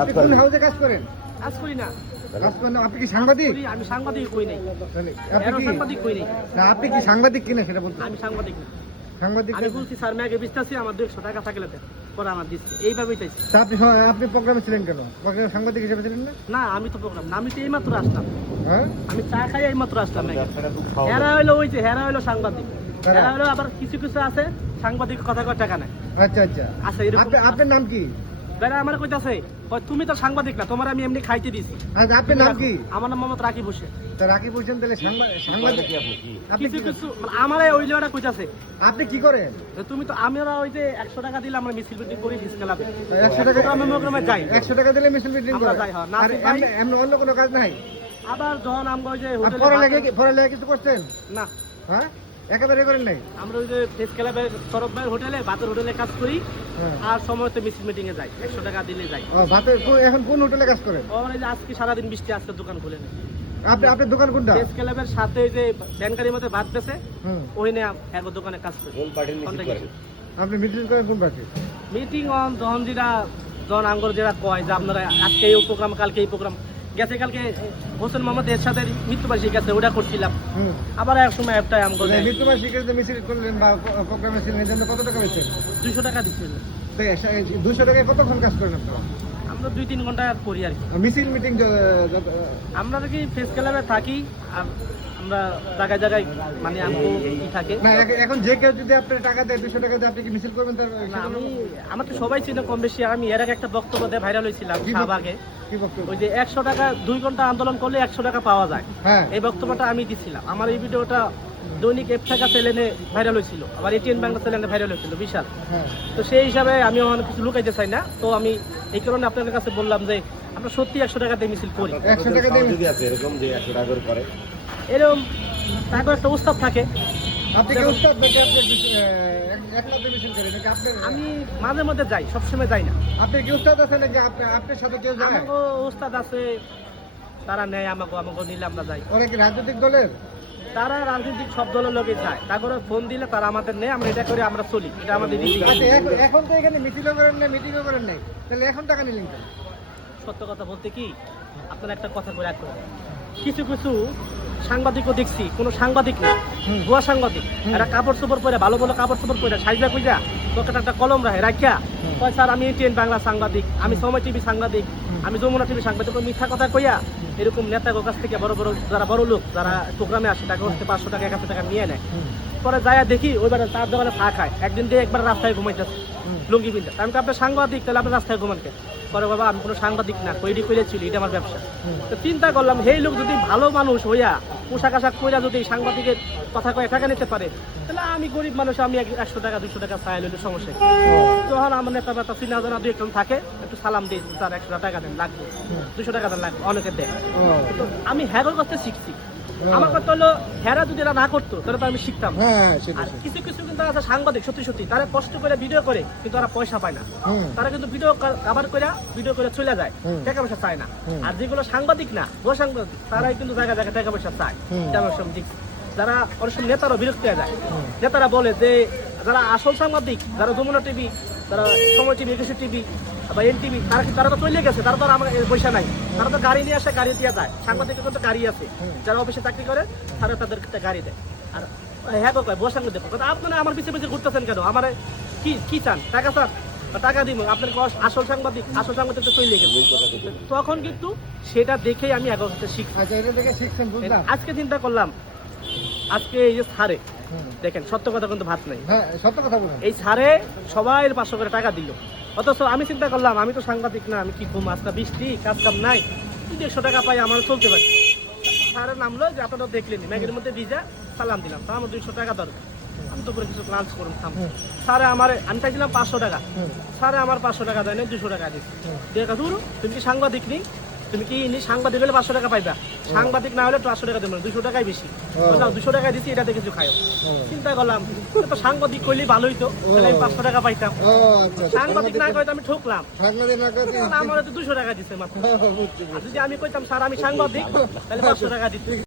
আপনি কোন হাউসে কাজ করেন? কাজ করি না। কাজ করেন না, আপনি কি সাংবাদিক? আমি সাংবাদিক কই নাই। আপনি কি সাংবাদিক কই নাই। না, আপনি কি সাংবাদিক কিনা সেটা বলতে? আমি সাংবাদিক না। সাংবাদিক আমি বলছি স্যার ম্যাগে বিস্তাসি আমার 200 টাকা থাকলে দেন। পরে আমার দিচ্ছে। এইভাবেই চাইছি। তা আপনি প্রোগ্রামে ছিলেন কেন? প্রোগ্রামে সাংবাদিক হিসেবে ছিলেন না? না আমি তো প্রোগ্রাম না, আমি তো এইমাত্র আসলাম। হ্যাঁ, আমি চা খাই এইমাত্র আসলাম ম্যাগে। হেরা হইলো ওই যে হেরা হইলো সাংবাদিক। হেরা হইলো আবার কিছু কিছু আছে সাংবাদিক কথা কয় টাকা নেয়। আচ্ছা আচ্ছা। আচ্ছা এরকম আপনার নাম কি? বেড়া আমার কইতাছে তুমি তো সাংবাদিক না, তোমার আমি এমনি খাইতে দিছি। আচ্ছা, আপনার নাম কি? আমার নাম মোহাম্মদ রাকিব হোসেন। তা রাকিব হোসেন তাহলে সাংবাদিক আপনি কিছু কি কিছু মানে আমারে ওই লোকটা কইতাছে আপনি কি করেন? তুমি তো আমরা ওই যে 100 টাকা দিলে আমরা মিছিল মিটিং করি ফিস ক্লাবে। 100 টাকা প্রোগ্রামে যাই। 100 টাকা দিলে মিছিল মিটিং আমরা করেন? যাই, হ্যাঁ। আর এমনি অন্য কোনো কাজ নাই? আবার যখন আমরা ওই যে আর হোটেলে পড়ালেখা কিছু করছেন? না হ্যাঁ, একেবারে করেন নাই? আমরা ওই যে ফিস ক্লাবে সরব ভাই হোটেলে বাতের হোটেলে কাজ করি হ্যাঁ। আর সময়তে মিছিল মিটিং এ যাই 100 টাকা দিলে যাই। ও এখন কোন হোটেলে কাজ করেন? ও মানে যে আজকে সারাদিন বৃষ্টি আজকে দোকান খুলে নেই। আপনার দোকান কোনটা? ফিস ক্লাবের সাথে যে ব্যাংকারির মধ্যে ভাত বেচে হুম। ওইনে এক দোকানে কাজ করি। আপনি মিটিং করেন কোন পার্টি? মিটিং অন যখন আঙ্গর যেটা কয় যে আপনারা আজকে এই প্রোগ্রাম কালকে এই প্রোগ্রাম গেছে, কালকে হোসেন মোহাম্মদ এরশাদের মৃত্যুবার্ষিকী গেছে ওটা করছিলাম। হুম। আবার এক সময় একটা আমগো মৃত্যুবার্ষিকীর যে মিছিল করলেন বা প্রোগ্রামে ছিলেন এর জন্য কত টাকা পেয়েছেন? 200 টাকা দিচ্ছিল। 200 টাকায় কতক্ষণ কাজ করেন আপনারা? আমরা 2-3 ঘন্টা করি আর কি। মিছিল মিটিং আমরা কি ফেস ক্লাবে থাকি আর আমরা জায়গায় জায়গায় মানে আমগো কি থাকে না, এখন যে কেউ যদি আপনার টাকা দেয় 200 টাকা দিয়ে আপনি কি মিছিল করবেন? তার না, আমার তো সবাই ছিল কম বেশি। আমি এর আগে একটা বক্তব্য দিয়ে ভাইরাল হয়েছিলাম শাহবাগে। কি বক্তব্য? ওই যে 100 টাকা 2 ঘন্টা আন্দোলন করলে 100 টাকা পাওয়া যায়, হ্যাঁ, এই বক্তব্যটা আমি দিছিলাম। আমার এই ভিডিওটা দৈনিক এফটাকা চ্যানেলে ভাইরাল হয়েছিল, আবার এটিএন বাংলা চ্যানেলে ভাইরাল হয়েছিল বিশাল। হ্যাঁ। তো সেই হিসাবে আমি অনেক কিছু লুকাইতে চাই না, তো আমি এই কারণে আপনাদের কাছে বললাম যে আমরা সত্যি 100 টাকা দিয়ে মিছিল করি। 100 টাকা দিয়ে যদি আছে এরকম যে 100 টাকা করে করে এরকম তারপর একটা উস্তাদ থাকে। আপনি কি উস্তাদ নাকি আপনি একমাত্র মিছিল করেন নাকি আপনি? আমি মাঝে মধ্যে যাই, সবসময় যাই না। আপনি কি উস্তাদ আছেন নাকি আপনার সাথে কেউ যায়? আমাকে উস্তাদ আছে, তারা নেয় আমাকে নিলে আমরা যাই। ওরা কি রাজনৈতিক দলের? তারা রাজনৈতিক সব দলের লোকে যায়, তারপরে ফোন দিলে তারা আমাদের নেয়, আমরা এটা করে আমরা চলি, এটা আমাদের রীতি। আচ্ছা, এখন তো এখানে মিছিলও করেন না, মিটিংও করেন নাই, তাহলে এখন টাকা নিলেন কেন? সত্য কথা বলতে কি আপনারা একটা কথা করে রাখবেন, কিছু কিছু সাংবাদিকও দেখছি কোনো সাংবাদিক না, ভুয়া সাংবাদিক। এরা কাপড় চোপড় পরে ভালো ভালো কাপড় চোপড় পরে সাইজা কুইজা তোকে একটা কলম রাখে রাখিয়া কয় স্যার আমি এটিএন বাংলা সাংবাদিক, আমি সময় টিভি সাংবাদিক, আমি যমুনা টিভি সাংবাদিক। মিথ্যা কথা কইয়া এরকম নেতাদের কাছ থেকে বড় বড় যারা বড় লোক যারা প্রোগ্রামে আসে তাকে হচ্ছে 500 টাকা 1000 টাকা নিয়ে নেয়। পরে যাইয়া দেখি ওইবার তার দোকানে চা খায়, একদিন দিয়ে একবার রাস্তায় ঘুমাইতেছে লুঙ্গি পিনতে। আমি তো আপনার সাংবাদিক, তাহলে আপনার রাস্তায় ঘুমানকে পরে বাবা আমি কোনো সাংবাদিক না, কইডি কইলেছিল এটা আমার ব্যবসা। তো চিন্তা করলাম সেই লোক যদি ভালো মানুষ হইয়া পোশাক আশাক কইরা যদি সাংবাদিকের কথা কয়ে টাকা নিতে পারে, তাহলে আমি গরিব মানুষ, আমি 100 টাকা 200 টাকা চাই লইলে সমস্যা। যখন আমার নেতা বেতা চিনা জানা 2-1 থাকে একটু সালাম দিই, তার 100 টাকা দেন লাগবে, 200 টাকা দেন লাগবে, অনেকে দেয়। তো আমি হ্যাগর করতে শিখছি। আমার কথা হলো হেরা যদি এরা না করতো তাহলে তো আমি শিখতাম। আর কিছু কিছু কিন্তু আছে সাংবাদিক সত্যি সত্যি তারা কষ্ট করে ভিডিও করে কিন্তু তারা পয়সা পায় না, তারা কিন্তু ভিডিও কভার করে ভিডিও করে চলে যায়, টাকা পয়সা চায় না। আর যেগুলো সাংবাদিক না ভুয়া সাংবাদিক তারাই কিন্তু জায়গায় জায়গায় টাকা পয়সা চায়। যারা অনেক সময় নেতারা বিরক্ত হয়ে যায়, নেতারা বলে যে যারা আসল সাংবাদিক, যারা যমুনা টিভি, যারা সময় টিভি, একুশে টিভি বা এনটিভি, তারা তো চলে গেছে, তারা তো আমার পয়সা নাই, তারা তো গাড়ি নিয়ে আসে, গাড়ি দিয়ে যায়। সাংবাদিকের কিন্তু গাড়ি আছে, যারা অফিসে চাকরি করে তারা তাদের একটা গাড়ি দেয়। আর হ্যাঁ কয় বসাঙ্গ দেখো আপনারা আমার পিছিয়ে পিছিয়ে ঘুরতেছেন কেন, আমার কি চান? টাকা চান, টাকা দিব আপনার আসল সাংবাদিক তো চলে গেছে। তখন কিন্তু সেটা দেখেই আমি এগো হতে শিখছি। আজকে চিন্তা করলাম, আজকে এই যে ছাড়ে দেখেন সত্য কথা কিন্তু ভাত নাই, এই ছাড়ে সবাই 500 করে টাকা দিল, অথচ আমি চিন্তা করলাম আমি তো সাংবাদিক না, আমি কি ঘুম আজকে বৃষ্টি কাজ কাম নাই, 100 টাকা পাই আমার চলতে পারি। স্যারের নামলো যে আপনারা দেখলেন ম্যাগের মধ্যে ভিজা সালাম দিলাম, তা আমার 200 টাকা দরকার, আমি তো কিছু লাঞ্চ করুন স্যারে আমার, আমি চাইছিলাম 500 টাকা, স্যারে আমার 500 টাকা দেয় না, 200 টাকা দিচ্ছি। দেখা ধরো তুমি কি সাংবাদিক নেই, তুমি কি সাংবাদিক হলে 500 টাকা পাইবা, সাংবাদিক না হলে 500 টাকা দেবেন, 200 টাকাই বেশি। 200 টাকা দিচ্ছি, এটা দেখে কিছু খাও। চিন্তা করলাম তো সাংবাদিক করলেই ভালোই তো, তাহলে আমি 500 টাকা পাইতাম। সাংবাদিক না কইতো আমি ঠকলাম, আমার 200 টাকা দিচ্ছে মাত্র। যদি আমি কইতাম স্যার আমি সাংবাদিক, তাহলে 500 টাকা দিচ্ছি।